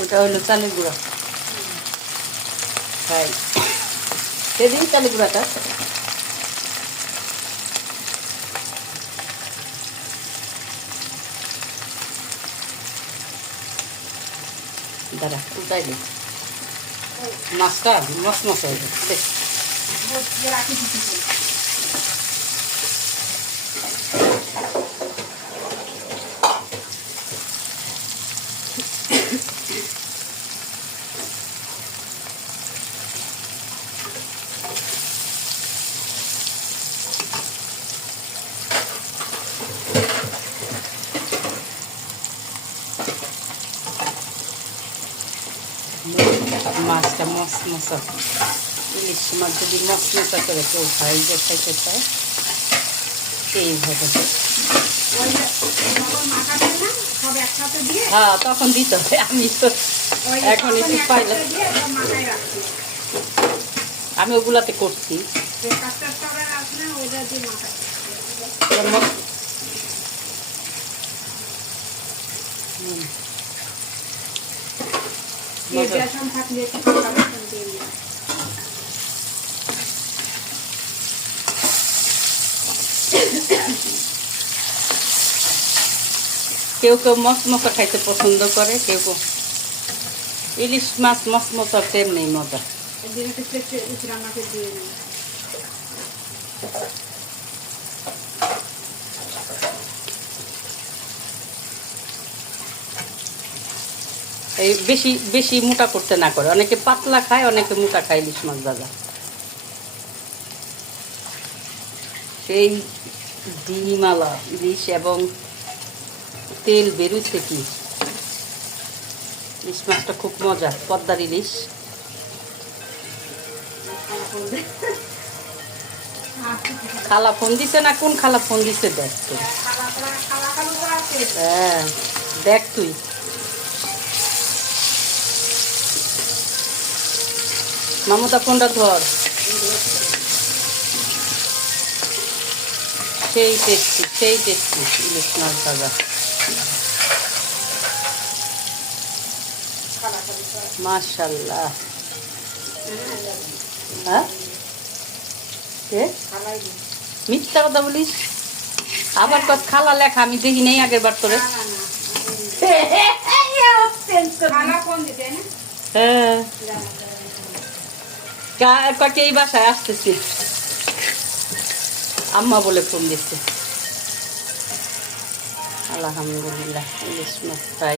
ওটা হলো চালের গুঁড়া। হ্যাঁ, সেদিন চালের গুঁড়াটা দাঁড়া উঠাই দিই। মাছটা মশ মশ হয়ে যাবে দেখ। মাছটা মশমশা, ইলিশ মাছ যদি মশমশা করে কেউ ভাই যে খাইতে চায় এইভাবে। হ্যাঁ, তখন দিতে হবে। আমি তো এখন একটু পাইলাম, আমি ওগুলাতে করছি। কেউ কেউ মশমশা খাইতে পছন্দ করে, কেউ কেউ ইলিশ মাছ মশমশা তেমনি মজা। এই বেশি বেশি মোটা করতে না করে, অনেকে পাতলা খায়, অনেকে মোটা খায় ইলিশ মাছ ভাজা। সেই ডিমালা ইলিশ এবং তেল বেরোচ্ছে কি, ইলিশ মাছটা খুব মজা, পদ্মার ইলিশ। খালা ফোন দিছে না, কোন খালা ফোন দিছে দেখ তুই। হ্যাঁ দেখ তুই। মামুদা ফোনটা ধর। সেই টেস্টি ইলিশ মাছ ভাজা। মাশাআল্লাহ। হ্যাঁ, মিথ্যা কথা বলিস আবার। কত খালা লেখা আমি দেখি নেই আগের বার তোরে। হ্যাঁ, কয়েক এই বাসায় আসতেছি, আম্মা বলে ফোন দিচ্ছে। আলহামদুলিল্লাহ, ইলিশ মাছ ফ্রাই।